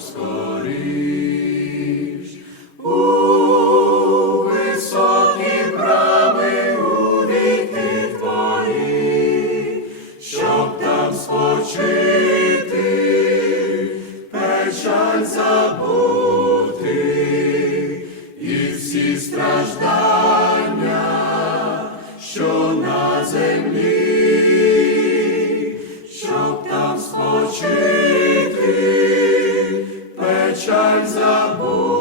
скоріш. У високі брами увійти твої, щоб там спочити, печаль забути печаль забути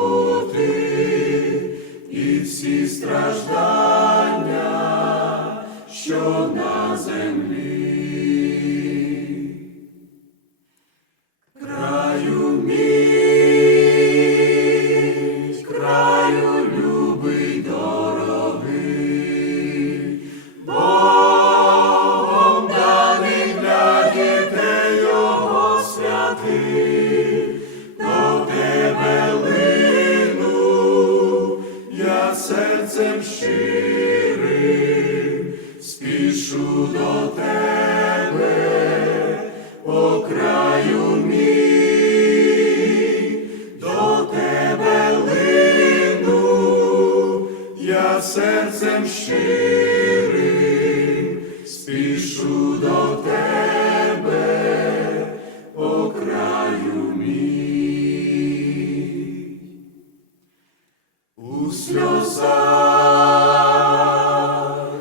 серцем щирим, спішу до тебе, о краю мій, до тебе лину, я серцем щирим, спішу до тебе, У сльозах,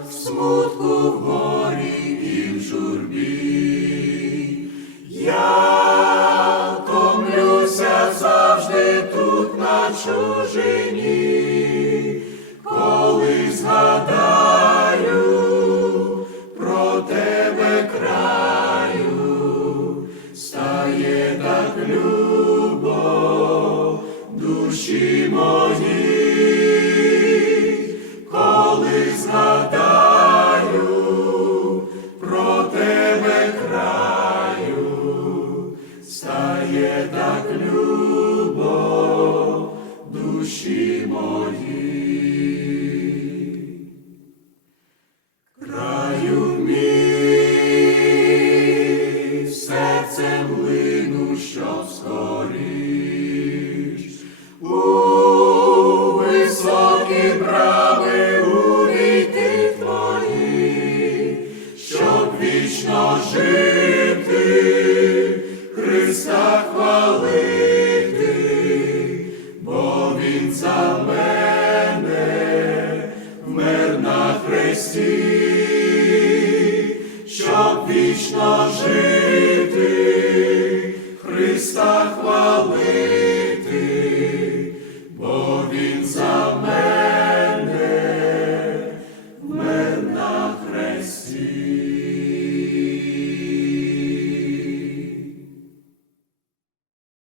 в смутку горі і в журбі, я томлюся завжди тут на чужині, коли згадаю про тебе краю, стає так любо Краю мій, серцем лину, щоб скоріш. У високі брами увійти твої, щоб вічно жити, Христа хвалити, Христі, щоб вічно жити.